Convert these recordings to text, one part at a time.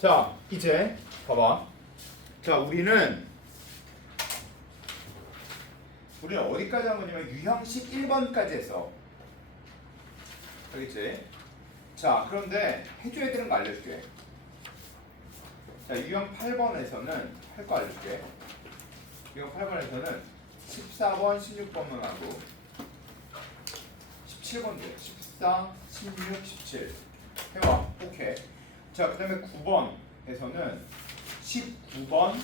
자, 이제 봐봐. 자, 우리는 어디까지 한 거냐면 유형식 1번까지 했어. 알겠지? 자, 그런데 해줘야 되는 거 알려줄게. 자, 유형 8번에서는 할 거 알려줄게. 유형 8번에서는 14번, 16번만 하고 17번도 14, 16, 17 해봐. 오케이. 자, 그 다음에 9번에서는 19번,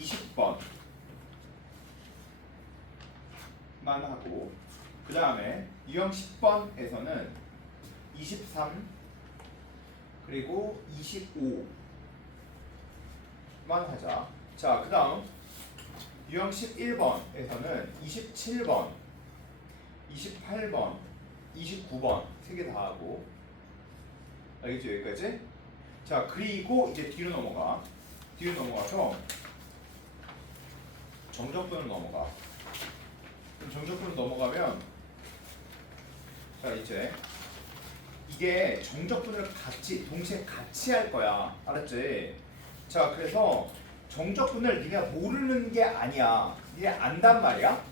20번 만 하고, 그 다음에 유형 10번에서는 23 그리고 25만 하자. 자, 그 다음 유형 11번에서는 27번, 28번, 29번 세 개 다 하고. 알겠죠? 여기까지? 자, 그리고 이제 뒤로 넘어가서 정적분으로 넘어가. 그럼 정적분으로 넘어가면, 자, 이제 이게 정적분을 동시에 같이 할 거야. 알았지? 자, 그래서 정적분을 네가 모르는 게 아니야. 네가 안단 말이야.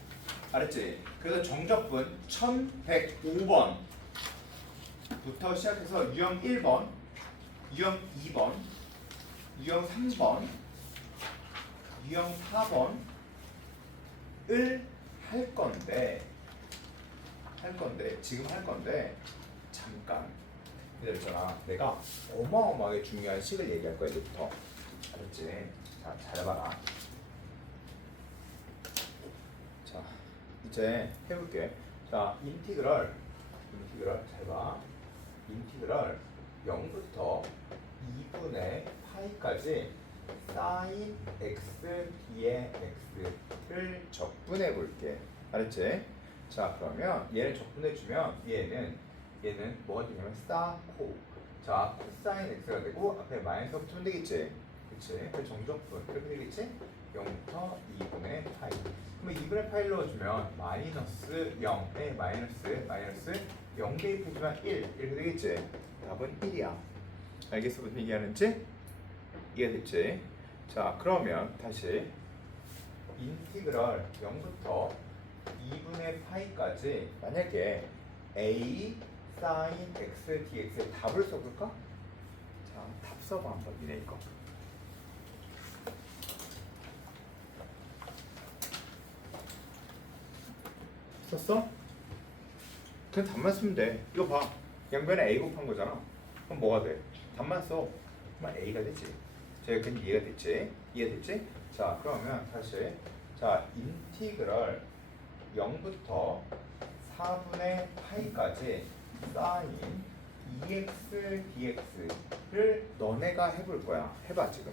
알았지? 그래서 정적분 1105번부터 시작해서 유형 1번, 유형 2번, 유형 3번, 유형 4번을 할 건데 지금 할 건데 잠깐 기다렸잖아. 내가 어마어마하게 중요한 식을 얘기할 거야 이제부터. 알았지? 자, 잘해봐라. 자, 이제 해볼게. 자, 인티그럴 잘 봐. 인티그럴 0부터 2분의 파이까지 sin x d의 x를 적분해 볼게. 알았지? 자, 그러면 얘를 적분해 주면 얘는 뭐가 되냐면 사코. 자, 코사인 x가 되고 앞에 마이너스 붙으면 되겠지? 그치? 그 정적분 이렇게 되겠지? 0부터 2분의 파이. 그러면 2분의 파이 넣어주면 마이너스 0에 마이너스 0 대입해주면 1 이렇게 되겠지? 답은 1이야. 알겠어? 무슨 얘기하는지? 이해됐지? 자, 그러면 다시 인티그럴 0부터 2분의 파이까지 만약에 a sin x dx의 답을 써볼까? 자, 답 써봐 한번 니네 이거. 썼어? 그냥 답만 쓰면 돼. 이거 봐. 양변에 a 곱한 거잖아. 그럼 뭐가 돼? 답만 써. 그럼 a가 되지. 자, 여기 이해가 됐지? 이해됐지? 자, 그러면 다시 자, 인티그럴 0부터 4분의 파이까지 sin 2x dx를 너네가 해볼 거야. 해봐 지금.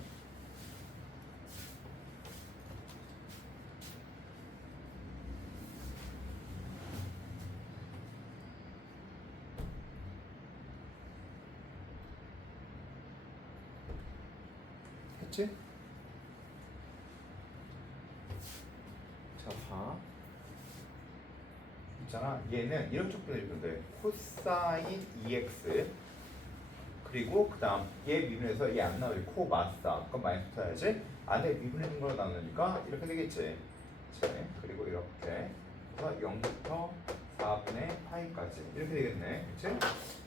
했지? 자, 봐. 있잖아. 얘는 이런 쪽분을 해주면 돼. 코사인 2x 그리고 그 다음 얘 미분해서 얘 안 나오지. 코 마스다. 그럼 마이너스 붙어야지. 안에 미분해준 걸로 나누니까 이렇게 되겠지. 그치? 그리고 이렇게 0부터 4분의 파이까지 이렇게 되겠네. 그치?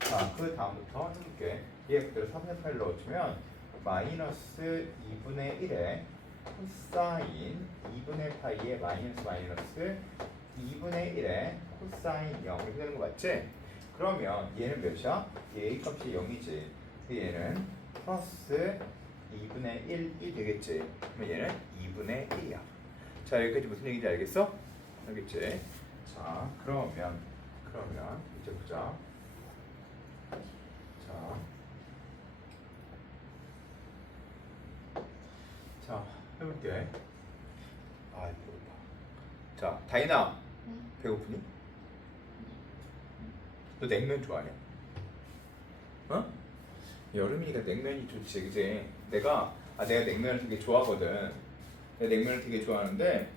자, 그 다음부터 해볼게. 얘 그대로 4분의 파이를 넣어주면 마이너스 2분의 1에 코사인 2분의 파이에 마이너스 2분의 1에 코사인 0 이렇게 되는 거 맞지? 그러면 얘는 몇이야? 얘 값이 0이지. 얘는 플러스 2분의 1이 되겠지. 그러면 얘는 2분의 1이야. 자, 여기까지 무슨 얘기인지 알겠어? 알겠지? 자, 그러면 이제 보자. 자, 해볼게. 아, 배고파. 자, 다이나, 배고프니? 너 냉면 좋아해? 어? 여름이니까 냉면이 좋지, 그지? 내가 냉면을 되게 좋아하거든. 내가 냉면을 되게 좋아하는데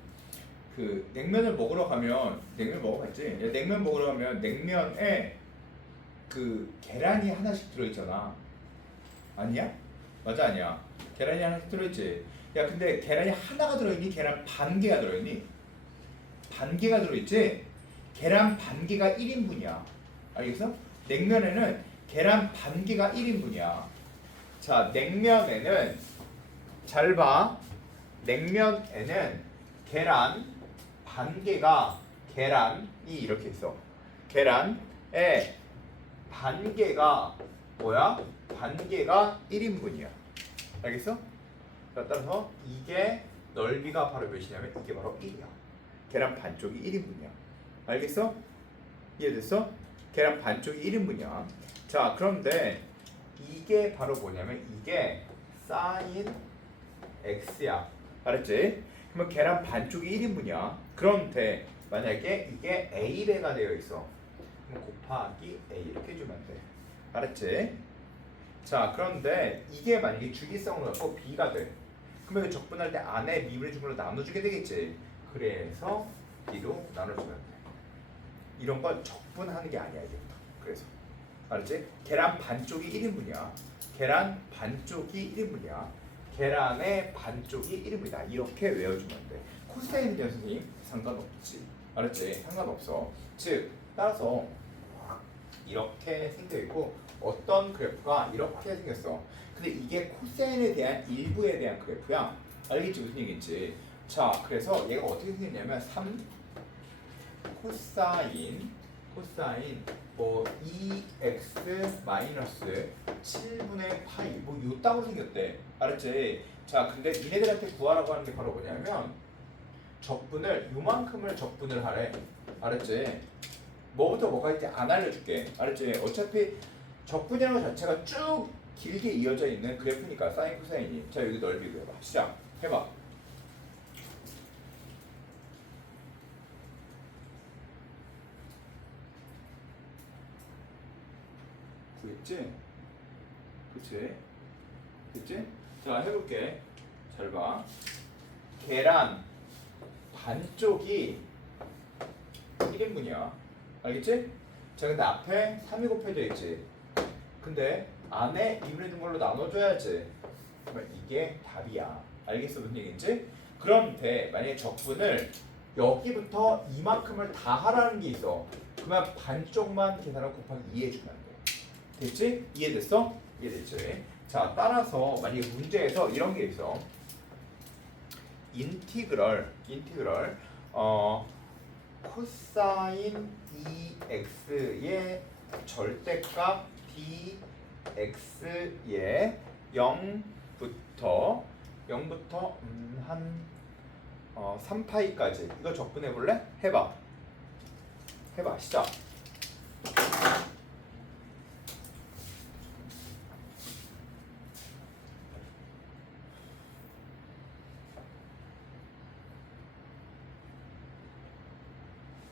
그 냉면을 먹으러 가면 냉면 먹어봤지? 냉면 먹으러 가면 냉면에 그 계란이 하나씩 들어있잖아. 아니야? 맞아 아니야? 계란이 하나씩 들어있지. 야 근데 계란이 하나가 들어있니? 계란 반 개가 들어있니? 반 개가 들어있지? 계란 반 개가 1인분이야. 알겠어? 냉면에는 계란 반 개가 1인분이야. 자, 냉면에는 잘 봐. 냉면에는 계란 반 개가 계란이 이렇게 있어. 계란에 반 개가 뭐야? 반 개가 1인분이야. 알겠어? 자, 따라서 이게 넓이가 바로 몇이냐면 이게 바로 1이야. 계란 반쪽이 1인분이야. 알겠어? 이해됐어? 계란 반쪽이 1인분이야. 자, 그런데 이게 바로 뭐냐면 이게 사인 x야. 알았지? 그러면 계란 반쪽이 1인분이야. 그런데 만약에 이게 a배가 되어 있어. 그럼 곱하기 a 이렇게 해주면 돼. 알았지? 자, 그런데 이게 만약에 주기성을 갖고 b가 돼. 그러면 적분할 때 안에 미분의 중으로 나눠주게 되겠지. 그래서 b로 나눠주면 돼. 이런 건 적분하는 게 아니야 이제부터. 그래서 알았지? 계란 반쪽이 1인분이야. 계란 반쪽이 1인분이야. 계란의 반쪽이 1인분이다. 이렇게 외워주면 돼. 코사인은 선생님 상관없지. 알았지? 상관없어. 즉 따라서 이렇게 생겨 있고 어떤 그래프가 이렇게 생겼어. 근데 이게 코사인에 대한 일부에 대한 그래프야. 알겠지? 무슨 얘기인지. 자, 그래서 얘가 어떻게 생겼냐면 3 코사인 뭐 2x 마이너스 7분의 파이 뭐 요따구로 생겼대. 알았지? 자, 근데 니네들한테 구하라고 하는 게 바로 뭐냐면 적분을 요만큼을 적분을 하래. 알았지? 뭐부터 뭐가 있지 안 알려줄게. 알았지? 어차피 적분이라는 것 자체가 쭉 길게 이어져 있는 그래프니까 사인 코사인이. 자, 여기 넓이 그려봐. 시작. 해봐. 구했지? 그치? 그치? 자, 해볼게. 잘 봐. 계란 반쪽이 1인분이야. 알겠지? 자, 근데 앞에 3이 곱해져 있지. 근데 안에 미분의 둔 걸로 나눠줘야지. 그러면 이게 답이야. 알겠어? 무슨 얘기인지? 그런데 만약에 적분을 여기부터 이만큼을 다 하라는 게 있어. 그러면 반쪽만 계산을 곱하기 2 해주면 돼. 됐지? 이해됐어? 이해됐지? 자, 따라서 만약에 문제에서 이런 게 있어. 인티그럴 코사인 2x의 절대값 dx의 0부터 한 3파이까지 이거 적분해 볼래? 해봐. 시작.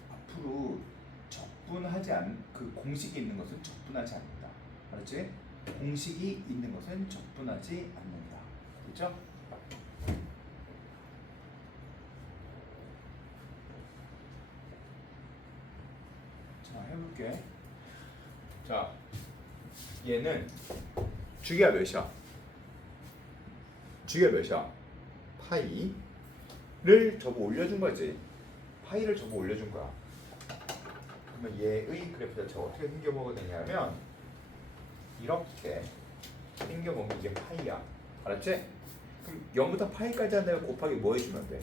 앞으로 적분하지 않 그 공식이 있는 것은 적분하지 않는다. 알았지? 공식이 있는 것은 적분하지 않는다. 그렇죠? 자, 해볼게. 자, 얘는 주기가 몇이야? 파이를 접어 올려준 거지. 파이를 접어 올려준 거야. 그러면 얘의 그래프 자체가 어떻게 생겨보게 되냐면 이렇게 생겨보면 이게 파이야. 알았지? 그럼 0부터 파이까지 한다면 곱하기 뭐 해주면 돼?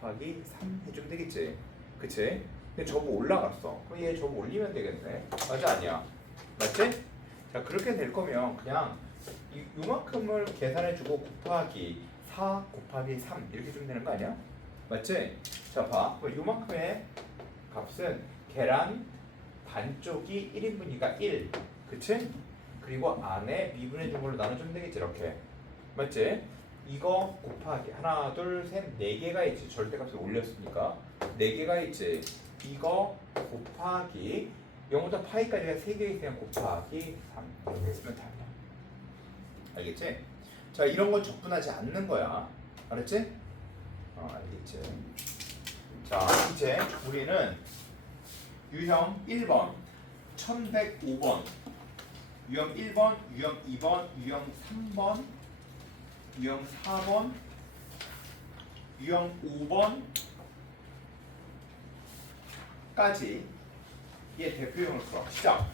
곱하기 3 해주면 되겠지? 그치? 근데 접어 올라갔어. 그럼 얘 접어 올리면 되겠네. 맞아 아니야? 맞지? 자, 그렇게 될 거면 그냥 요만큼을 계산해주고 곱하기 4 곱하기 3 이렇게 주면 되는 거 아니야? 맞지? 자, 봐. 요만큼의 값은 계란 반쪽이 1인분이니까 1. 그치? 그리고 안에 미분해 준 걸로 나눠주면 되겠지, 이렇게. 맞지? 이거 곱하기 하나, 둘, 셋, 4개가 있지. 절대값을 올렸으니까 4개가 있지. 이거 곱하기 0부터 파이까지가 3개 있으면 곱하기 3 이렇게 했으면 답이야. 알겠지? 자, 이런 건 적분하지 않는 거야. 알았지? 알겠지? 자, 이제 우리는 유형 1번, 1105번, 유형 1번, 유형 2번, 유형 3번 유형 4번, 유형 5번까지 얘 대표형을 써. 시작.